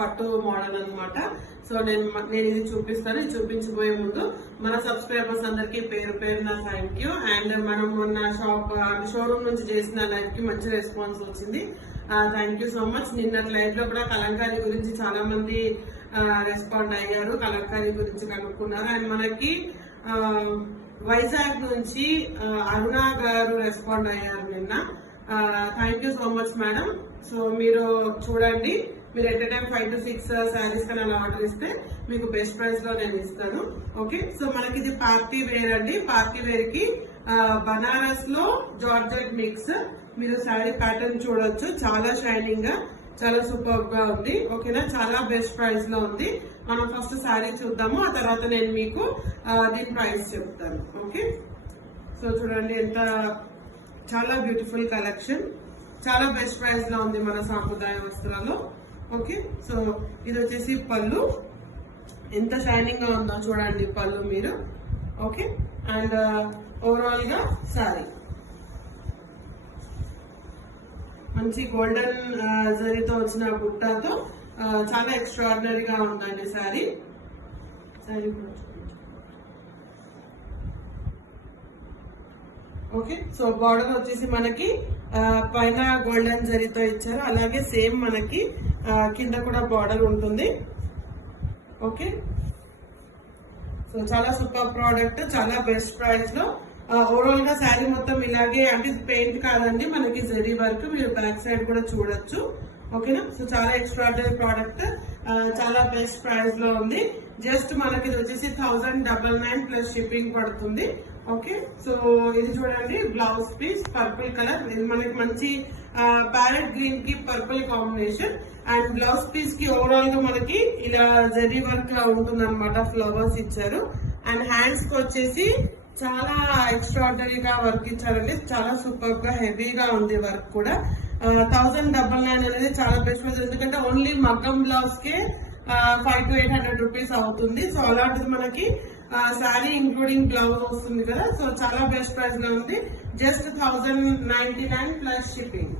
పట్టు మోడల్ అన్నమాట. సో నేను ఇది చూపిస్తాను. ఇది చూపించబోయే ముందు మన సబ్స్క్రైబర్స్ అందరికి పేరు పేరున థ్యాంక్ యూ. అండ్ మనం మొన్న షోరూమ్ నుంచి చేసిన లైవ్ కి మంచి రెస్పాన్స్ వచ్చింది. Thank you so much. నిన్న లైవ్ లో కూడా కలంకారీ గురించి చాలా మంది రెస్పాండ్ అయ్యారు, కలంకారీ గురించి కనుక్కున్నారు. అండ్ మనకి వైజాగ్ నుంచి అరుణ గారు రెస్పాండ్ అయ్యారు నిన్న. Thank you so much madam. So మీరు చూడండి, మీరు ఎట్ టైం 5 to 6 శారీస్ కానీ అలా ఆర్డర్ ఇస్తే మీకు బెస్ట్ ప్రైస్ లో నేను ఇస్తాను. ఓకే, సో మనకి ఇది పార్టీ వేర్ అండి. పార్టీ వేర్ కి బనారస్ లో జార్జెట్ మిక్స్. మీరు శారీ ప్యాటర్న్ చూడొచ్చు, చాలా షైనింగ్ గా, చాలా సూపర్ గా ఉంది. ఓకేనా, చాలా బెస్ట్ ప్రైస్ లో ఉంది. మనం ఫస్ట్ శారీ చూద్దాము, ఆ తర్వాత నేను మీకు దీని ప్రైస్ చెప్తాను. ఓకే, సో చూడండి ఎంత చాలా బ్యూటిఫుల్ కలెక్షన్, చాలా బెస్ట్ ప్రైస్ లో ఉంది మన సాంప్రదాయ వస్త్రాలు. ఓకే, సో ఇది వచ్చేసి పళ్ళు, ఎంత షైనింగ్ గా ఉందో చూడండి పళ్ళు మీరు. ఓకే, అండ్ ఓవరాల్ గా శారీ మంచి గోల్డెన్ జరీతో వచ్చిన బుట్టాతో చాలా ఎక్స్ట్రాడినరీగా ఉందండి శారీ. ఓకే, సో బార్డర్ వచ్చేసి మనకి పైన గోల్డెన్ జరీతో ఇచ్చారు, అలాగే సేమ్ మనకి కింద కూడా బార్డర్ ఉంటుంది. ఓకే, సో చాలా సూపర్ ప్రోడక్ట్, చాలా బెస్ట్ ప్రైస్ లో. ఓవరాల్ గా శారీ మొత్తం ఇలాగే, అంటే పెయింట్ కాదండి, మనకి జరీ వర్క్, మీరు బ్యాక్ సైడ్ కూడా చూడొచ్చు. ఓకేనా, సో చాలా ఎక్స్ట్రాడినరీ ప్రోడక్ట్, చాలా బెస్ట్ ప్రైస్ లో ఉంది. జస్ట్ మనకి ఇది వచ్చేసి 1099 ప్లస్ షిప్పింగ్ పడుతుంది. ఓకే, సో ఇది చూడండి బ్లౌజ్ పీస్ పర్పుల్ కలర్, ఇది మనకి మంచి ప్యారెట్ గ్రీన్ కి purple combination. And blouse piece కి ఓవరాల్ గా మనకి ఇలా జరీ వర్క్ లా ఉంటుంది అనమాట, ఫ్లవర్స్ ఇచ్చారు. అండ్ హ్యాండ్స్ కి వచ్చేసి చాలా ఎక్స్ట్రాడినరీగా వర్క్ ఇచ్చారండి, చాలా సూపర్ గా హెవీగా ఉంది వర్క్ కూడా. 1099 అనేది చాలా బెస్ట్ ప్రైస్, ఎందుకంటే ఓన్లీ మగ్గం బ్లౌజ్ కే 500 to 800 రూపీస్ అవుతుంది. సో అలాంటిది మనకి శారీ ఇంక్లూడింగ్ బ్లౌజ్ వస్తుంది కదా, సో చాలా బెస్ట్ ప్రైస్ గా ఉంది. Just 1099 plus shipping.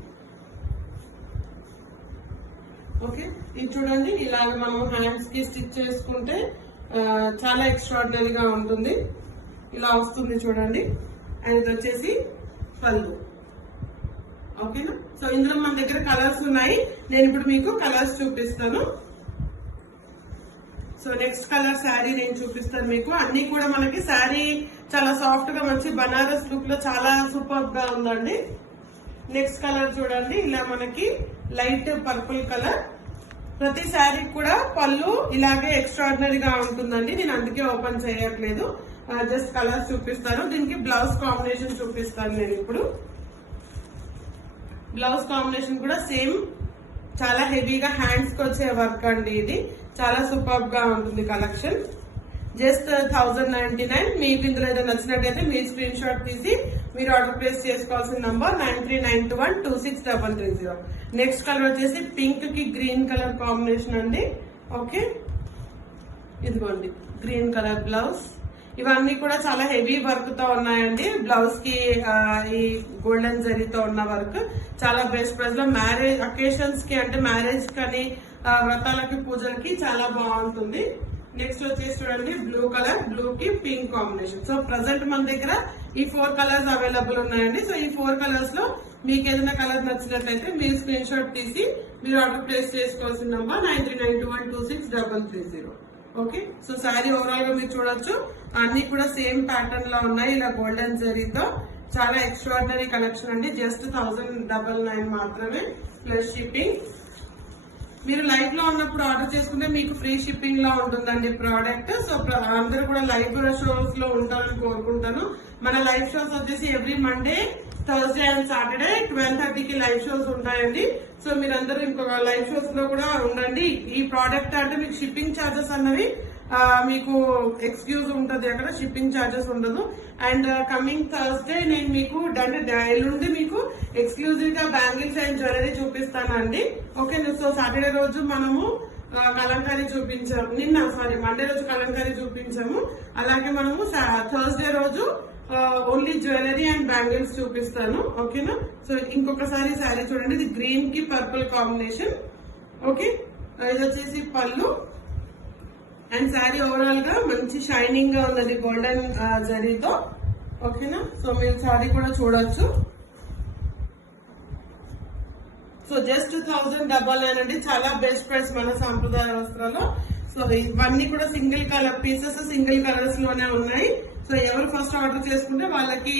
ఓకే, ఇది చూడండి ఇలాగ మనం హ్యాండ్స్ కి స్టిచ్ చేసుకుంటే చాలా ఎక్స్ట్రాడినరీగా ఉంటుంది, ఇలా వస్తుంది చూడండి. అండ్ ఇది వచ్చేసి పళ్ళు. ఓకేనా, సో ఇందులో మన దగ్గర కలర్స్ ఉన్నాయి, నేను ఇప్పుడు మీకు కలర్స్ చూపిస్తాను. సో నెక్స్ట్ కలర్ శారీ నేను చూపిస్తాను మీకు. అన్ని కూడా మనకి శారీ చాలా సాఫ్ట్ గా మంచి బనారస్ లుక్ లో చాలా సూపర్ గా ఉందండి. నెక్స్ట్ కలర్ చూడండి, ఇలా మనకి లైట్ పర్పుల్ కలర్. ప్రతి శారీ కూడా పళ్ళు ఇలాగే ఎక్స్ట్రాడినరీగా ఉంటుందండి, నేను అందుకే ఓపెన్ చేయట్లేదు, జస్ట్ కలర్ చూపిస్తాను. దీనికి బ్లౌజ్ కాంబినేషన్ చూపిస్తాను నేను ఇప్పుడు. బ్లౌజ్ కాంబినేషన్ కూడా సేమ్, చాలా హెవీగా హ్యాండ్స్ కి వచ్చే వర్క్ అండి, ఇది చాలా సూపర్ గా ఉంటుంది కలెక్షన్. జస్ట్ 1099. మీకు ఇందులో ఏదో నచ్చినట్టయితే మీరు స్క్రీన్ షాట్ తీసి మీరు ఆర్డర్ ప్లేస్ చేసుకోవాల్సిన నంబర్ 9392126330. నెక్స్ట్ కలర్ వచ్చేసి పింక్ కి గ్రీన్ కలర్ కాంబినేషన్ అండి. ఓకే, ఇదిగోండి గ్రీన్ కలర్ బ్లౌజ్. ఇవన్నీ కూడా చాలా హెవీ వర్క్ తో ఉన్నాయండి. బ్లౌజ్ కి ఈ గోల్డెన్ జరీతో ఉన్న వర్క్ చాలా బెస్ట్ ప్రైస్ లో, మ్యారేజ్ అకేషన్స్ కి, అంటే మ్యారేజ్ కానీ వ్రతాలకి పూజలకి చాలా బాగుంటుంది. నెక్స్ట్ వచ్చేసి చూడండి బ్లూ కలర్, బ్లూ కి పింక్ కాంబినేషన్. సో ప్రజెంట్ మన దగ్గర ఈ 4 కలర్స్ అవైలబుల్ ఉన్నాయండి. సో ఈ 4 కలర్స్ లో మీకు ఏదైనా కలర్ నచ్చినట్లయితే మీరు స్క్రీన్ షాట్ తీసి మీరు ఆర్డర్ ప్లేస్ చేసుకోవాల్సిన number 9392126330. Okay, so sari overall గా మీరు చూడొచ్చు, అన్ని కూడా సేమ్ ప్యాటర్న్ లో ఉన్నాయి, ఇలా గోల్డెన్ జరీతో. చాలా ఎక్స్ట్రాడినరీ కలెక్షన్ అండి. జస్ట్ 1099 మాత్రమే ప్లస్ షిప్పింగ్. మీరు లైవ్ లో ఉన్నప్పుడు ఆర్డర్ చేసుకుంటే మీకు ఫ్రీ షిప్పింగ్ లో ఉంటుందండి ప్రోడక్ట్. సో అందరూ కూడా లైవ్ షోస్ లో ఉంటారని కోరుకుంటాను. మన లైవ్ షోస్ వచ్చేసి every Monday, Thursday and Saturday 12:30కి లైవ్ షోస్ ఉంటాయండి. సో మీరందరూ ఇంకొక లైవ్ షోస్ లో కూడా ఉండండి. ఈ ప్రోడక్ట్ అంటే మీకు షిప్పింగ్ ఛార్జెస్ అన్నవి మీకు ఎక్స్క్యూజ్ ఉంటుంది, అక్కడ షిప్పింగ్ ఛార్జెస్ ఉండదు. అండ్ కమింగ్ థర్స్డే నేను మీకు ఎల్లుండి మీకు ఎక్స్క్లూజివ్ గా బ్యాంగిల్స్ అండ్ జ్యువెలరీ చూపిస్తానండి. ఓకే, సో సాటర్డే రోజు మనము కలంకారీ చూపించాము, మండే రోజు కలంకారీ చూపించాము. అలాగే మనము థర్స్డే రోజు ఓన్లీ జ్యువెలరీ అండ్ బ్యాంగిల్స్ చూపిస్తాను. ఓకేనా, సో ఇంకొకసారి శారీ చూడండి, ఇది గ్రీన్ కి పర్పుల్ కాంబినేషన్. ఓకే, ఇది వచ్చేసి పళ్ళు. అండ్ శారీ ఓవరాల్ గా మంచి షైనింగ్ గా ఉన్నది గోల్డెన్ జరీతో. ఓకేనా, సో మీరు శారీ కూడా చూడొచ్చు. సో జస్ట్ 1099 అండి, చాలా బెస్ట్ ప్రైస్ మన సాంప్రదాయ వస్త్రాలు. సో ఇవన్నీ కూడా single colour pieces, single colours లోనే ఉన్నాయి. సో ఎవరు ఫస్ట్ ఆర్డర్ చేసుకుంటే వాళ్ళకి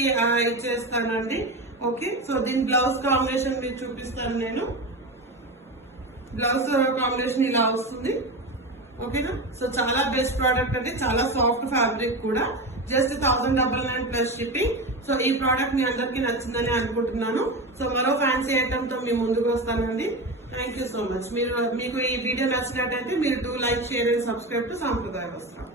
ఇచ్చేస్తానండి. ఓకే, సో దీని బ్లౌజ్ కాంబినేషన్ మీరు చూపిస్తాను నేను. బ్లౌజ్ కాంబినేషన్ ఇలా వస్తుంది. ఓకేనా, సో చాలా బెస్ట్ ప్రోడక్ట్ అండి, చాలా సాఫ్ట్ ఫ్యాబ్రిక్ కూడా. Just 1099 plus shipping. సో ఈ ప్రోడక్ట్ మీ అందరికి నచ్చిందని అనుకుంటున్నాను. సో మరో ఫ్యాన్సీ ఐటమ్ తో మీ ముందుకు వస్తానండి. Thank you so much. మీకు ఈ వీడియో నచ్చినట్టయితే మీరు do like, share and subscribe to సాంప్రదాయ వస్త్రం.